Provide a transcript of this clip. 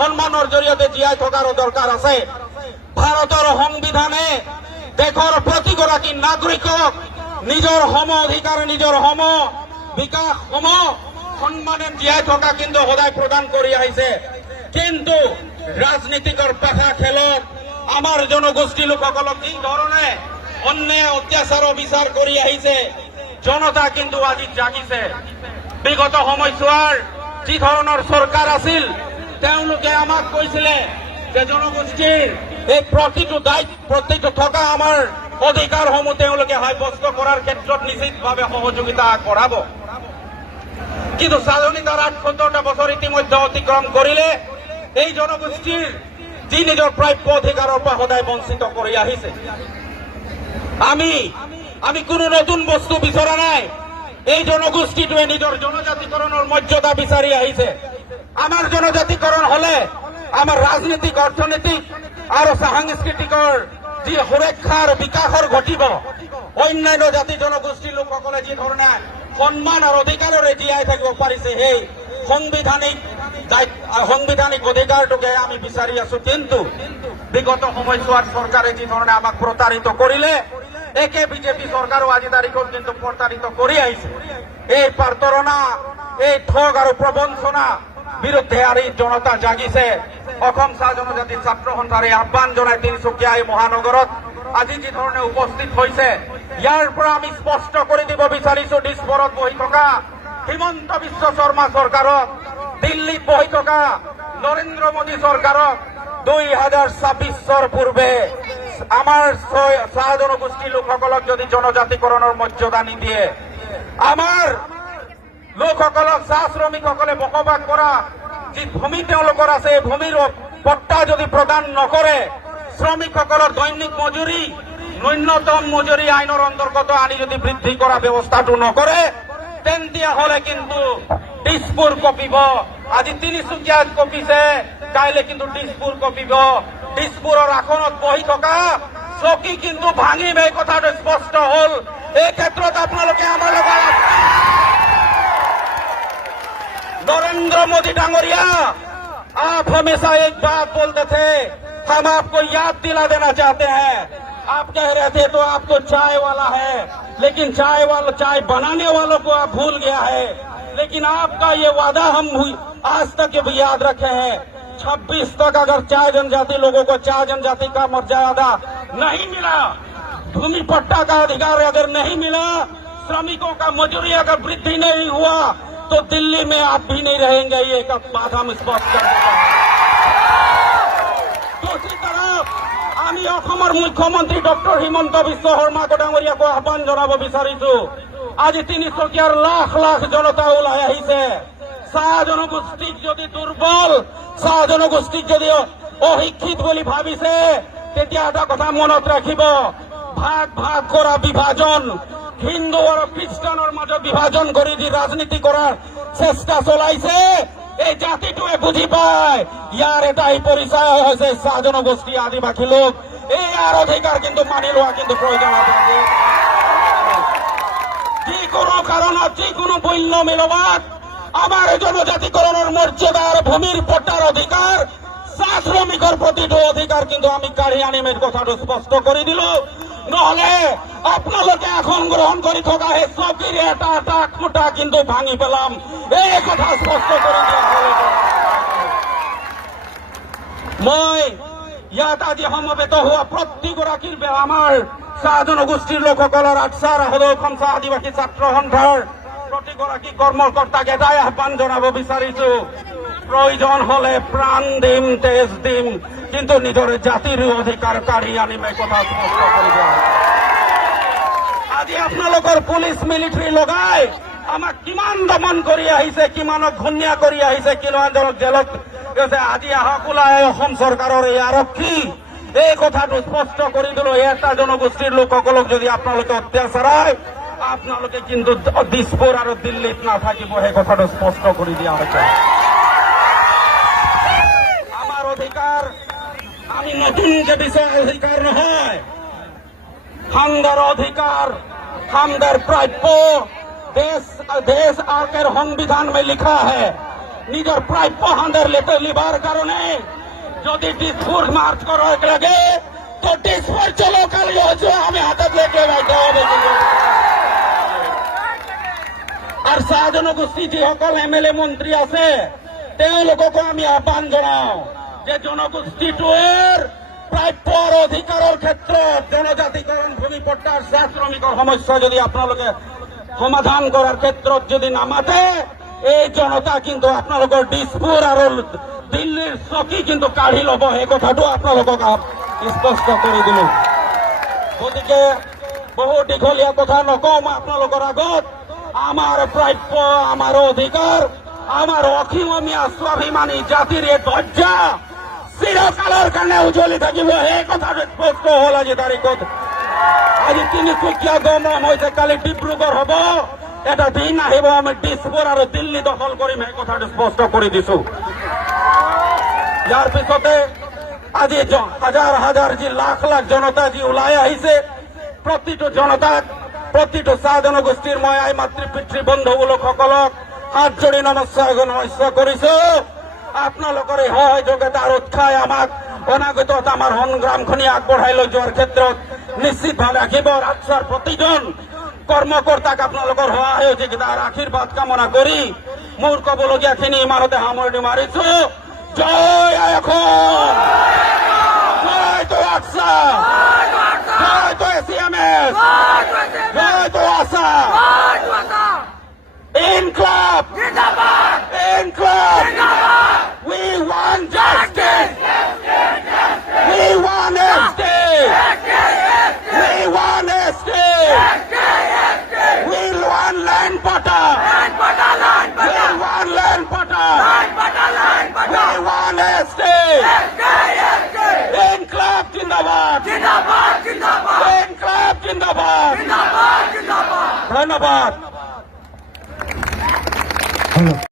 সন্মানৰ জৰিয়তে জীয়াই থকাৰো দৰকাৰ আছে। ভাৰতৰ সংবিধানে দেশৰ প্ৰতিগৰাকী নাগৰিকক নিজৰ সম অধিকাৰ, নিজৰ সম বিকাশ, সম সন্মানে জীয়াই থকা কিন্তু সদায় প্ৰদান কৰি আহিছে। কিন্তু ৰাজনীতিকৰ পাখা খেলত আমাৰ জনগোষ্ঠী লোকসকলক যি ধৰণে অন্যায় অত্যাচাৰৰ বিচাৰ কৰি আহিছে, জনতা কিন্তু আজি জাগিছে। বিগত সময়ছোৱাৰ যি ধৰণৰ চৰকাৰ আছিল, তেওঁলোকে আমাক কৈছিলে যে জনগোষ্ঠীৰ এই প্ৰতিটো থকা আমাৰ অধিকাৰসমূহ তেওঁলোকে সাব্যস্ত কৰাৰ ক্ষেত্ৰত নিশ্চিতভাৱে সহযোগিতা আগবঢ়াব। কিন্তু স্বাধীনতাৰ ৭৮টা বছৰ ইতিমধ্যে অতিক্ৰম কৰিলে এই জনগোষ্ঠীৰ যি নিজৰ প্ৰাপ্য অধিকাৰৰ পৰা সদায় বঞ্চিত কৰি আহিছে। আমি কোনো নতুন বস্তু বিচৰা নাই। এই জনগোষ্ঠীটোৱে নিজৰ জনজাতিকৰণৰ মৰ্যাদা বিচাৰি আহিছে। আমাৰ জনজাতিকৰণ হলে আমাৰ ৰাজনীতিক, অৰ্থনৈতিক আৰু সাংস্কৃতিকৰ যি সুৰক্ষাৰ বিকাশৰ ঘটিব। অন্যান্য জাতি জনগোষ্ঠীৰ লোকসকলে যি ধৰণে সন্মান আৰু অধিকাৰেৰে জীয়াই থাকিব পাৰিছে, সেই সাংবিধানিক অধিকাৰটোকে আমি বিচাৰি আছো। কিন্তু বিগত সময়ছোৱাত চৰকাৰে যি ধৰণে আমাক প্ৰতাৰিত কৰিলে, একে বিজেপি চৰকাৰো আজি তাৰিখত কিন্তু প্ৰতাৰিত কৰি আহিছে। এই প্ৰতাৰণা, এই ঠগ আৰু প্ৰবঞ্চনা বিৰুদ্ধে আজি জনতা জাগিছে। অসম চাহ জনজাতি ছাত্ৰ সন্থাৰ আহ্বান জনাই তিনিচুকীয়া এই মহানগৰত আজি যি ধৰণে উপস্থিত হৈছে, ইয়াৰ পৰা আমি স্পষ্ট কৰি দিব বিচাৰিছো, দিছপুৰত বহি থকা হিমন্ত বিশ্ব শৰ্মা চৰকাৰক, দিল্লীত বহি থকা নৰেন্দ্ৰ মোদী চৰকাৰক 2026 পূৰ্বে আমাৰ চাহ জনগোষ্ঠী লোকসকলক যদি জনজাতিকৰণৰ মৰ্যাদা নিদিয়ে, আমাৰ লোকসকলক চাহ শ্ৰমিকসকলে বসবাস কৰা যি ভূমি তেওঁলোকৰ আছে, এই ভূমিৰ পট্টা যদি প্ৰদান নকৰে, শ্ৰমিকসকলৰ দৈনিক মজুৰি ন্যূনতম মজুৰি আইনৰ অন্তৰ্গত আনি যদি বৃদ্ধি কৰা ব্যৱস্থাটো নকৰে, তেতিয়াহ'লে কিন্তু দিছপুৰ কঁপিব। আজি তিনিচুকীয়াত কঁপিছে, কাইলৈ কিন্তু দিছপুৰ কঁপিব। দিছপুৰৰ আসনত বহি থকা চকী কিন্তু ভাঙিম, এই কথাটো স্পষ্ট হ'ল। এই ক্ষেত্ৰত আপোনালোকে আমাৰ লগত नरेंद्र मोदी डांगरिया, आप हमेशा एक बात बोलते थे, हम आपको याद दिला देना चाहते हैं। आप कह रहे थे तो आपको चाय वाला है, लेकिन चाय बनाने वालों को आप भूल गया है। लेकिन आपका ये वादा हम आज तक भी याद रखे हैं। 26 तक अगर चाय जनजाति लोगों को चाय जनजाति का मर्यादा नहीं मिला, भूमि पट्टा का अधिकार अगर नहीं मिला, श्रमिकों का मजूरी अगर वृद्धि नहीं हुआ, तो दिल्ली में आप भी नहीं रहेंगे। ये एक बात हम स्पष्ट कर देते हैं। दूसरी तरफ আমি অসমৰ মুখ্যমন্ত্ৰী ডক্টৰ হিমন্ত বিশ্ব শৰ্মা ডাঙৰীয়াকো আহ্বান জনাব বিচাৰিছো। আজি তিনিচুকীয়াৰ লাখ লাখ জনতা ওলাই আহিছে। চাহ জনগোষ্ঠীক যদি দুৰ্বল, চাহ জনগোষ্ঠীক যদি অশিক্ষিত বুলি ভাবিছে, তেতিয়া এটা কথা মনত ৰাখিব, ভাগ ভাগ কৰা বিভাজন, হিন্দু আৰু খ্ৰীষ্টানৰ মাজত বিভাজন কৰি যি ৰাজনীতি কৰাৰ চেষ্টা চলাইছে, এই জাতিটোৱে বুজি পায় ইয়াৰ এটাই পৰিচয় হৈছে চাহ জনগোষ্ঠী, আদিবাসী লোক। এই ইয়াৰ অধিকাৰ কিন্তু মানি লোৱা কিন্তু প্ৰয়োজন আছে। যিকোনো কাৰণত, যিকোনো মূল্য মিলবাত আমাৰ জনজাতিকৰণৰ মৰ্যাদা আৰু ভূমিৰ পট্টাৰ অধিকাৰ, চাহ শ্ৰমিকৰ প্ৰতিটো অধিকাৰ কিন্তু আমি কাঢ়ি আনিম, এই কথাটো স্পষ্ট কৰি দিলো। নহলে আপোনালোকে আসন গ্ৰহণ কৰি থকা সেই চকীৰ এটা এটা খুঁটা কিন্তু ভাঙি পেলাম, এই কথা স্পষ্ট কৰি দিয়া হ'ল। মই ইয়াত আজি সমবেত হোৱা প্ৰতিগৰাকীৰ আমাৰ চাহ জনগোষ্ঠীৰ লোকসকলৰ আটচাৰ অসম চাহ আদিবাসী ছাত্ৰ সন্থাৰ প্ৰতিগৰাকী কৰ্মকৰ্তাক এটাই আহ্বান জনাব বিচাৰিছো, প্ৰয়োজন হলে প্ৰাণ দিম, তেজ দিম, কিন্তু নিজৰ জাতিৰ অধিকাৰ কাঢ়ি আনিম, এই কথা স্পষ্ট কৰি দিয়া। আজি আপোনালোকৰ পুলিচ মিলিটাৰী লগাই আমাক কিমান দমন কৰি আহিছে, কিমানক ঘূণীয়া কৰি আহিছে, কিমানজনক জেলত গৈছে। আজি আহক ওলাই অসম চৰকাৰৰ এই আৰক্ষী এই কথাটো স্পষ্ট কৰি দিলো, এটা জনগোষ্ঠীৰ লোকসকলক যদি আপোনালোকে অত্যাচাৰ আপোনালোকে কিন্তু দিছপুৰ আৰু দিল্লীত নাথাকিব, সেই কথাটো স্পষ্ট কৰি দিয়া হৈছে। আমাৰ অধিকাৰ আমি নতুনকে বিচৰা অধিকাৰ নহয়, হামদার অধিকার, হামদার প্রাপ্য। দেশ আকের সংবিধান में लिखा है নিজের প্রাপ্য হামদার লেতে লিবার কারণে যদি দিসপুর মার্চ করার লাগে তো দিসপুর চলো কাল আমি হাতে লেকে বাইঠা হবে। আর চাহ জনগোষ্ঠী যিসকল এমএলএ মন্ত্ৰী আছে তেওঁলোককো আমি আহ্বান জনাও যে জনগোষ্ঠীটোৰ প্ৰাপ্যৰ অধিকাৰৰ ক্ষেত্ৰত জনজাতিকৰণ ভূমিপট্টাৰ চাহ শ্ৰমিকৰ সমস্যা যদি আপোনালোকে সমাধান কৰাৰ ক্ষেত্ৰত যদি নামাতে এই জনতা কিন্তু আপোনালোকৰ দিছপুৰ আৰু দিল্লীৰ চকী কিন্তু কাঢ়ি ল'ব, সেই কথাটো আপোনালোকক স্পষ্ট কৰি দিলো। গতিকে বহু দীঘলীয়া কথা নকওঁ মই আপোনালোকৰ আগত। আমাৰ প্ৰাপ্য, আমাৰ অধিকাৰ, আমাৰ অসীমীয়া স্বাভিমানী জাতিৰ এই ধ্বজা চিৰকালৰ কাৰণে উজ্বলি থাকিব, সেই কথাটো স্পষ্ট হ'ল আজি তাৰিখত। আজি তিনিচুকীয়া গমন হৈছে, কালি ডিব্ৰুগড় হ'ব, এটা দিন আহিব আমি দিছপুৰ আৰু দিল্লী দখল কৰিম, সেই কথাটো স্পষ্ট কৰি দিছো। ইয়াৰ পিছতে আজি হাজাৰ হাজাৰ যি লাখ লাখ জনতা যি ওলাই আহিছে, প্ৰতিটো জনতাক, প্ৰতিটো চাহ জনগোষ্ঠীৰ মই আই মাতৃ পিতৃ বন্ধু লোকসকলক হাত জোৰি নমস্কাৰ কৰিছো। আপোনালোকৰ এই সহযোগিতা আৰু উৎসাহে আমাক অনাগতত আমাৰ সংগ্ৰামখনি আগবঢ়াই লৈ যোৱাৰ ক্ষেত্ৰত নিশ্চিতভাৱে ৰাখিব। ৰাজ্যৰ প্ৰতিজন কৰ্মকৰ্তাক আপোনালোকৰ সহযোগিতাৰ আশীৰ্বাদ কামনা কৰি মোৰ ক'বলগীয়াখিনি ইমানতে সামৰণি মাৰিছো। জয় আই অসম, জয় তো আছা, জয় তো CMS, জয় তো আছা, Inqilab, Inqilab. We want justice. We want justice. We want justice. We want land quota. We want land quota. We want justice. Inkılap zindabad. Inkılap zindabad. ধন্যবাদ।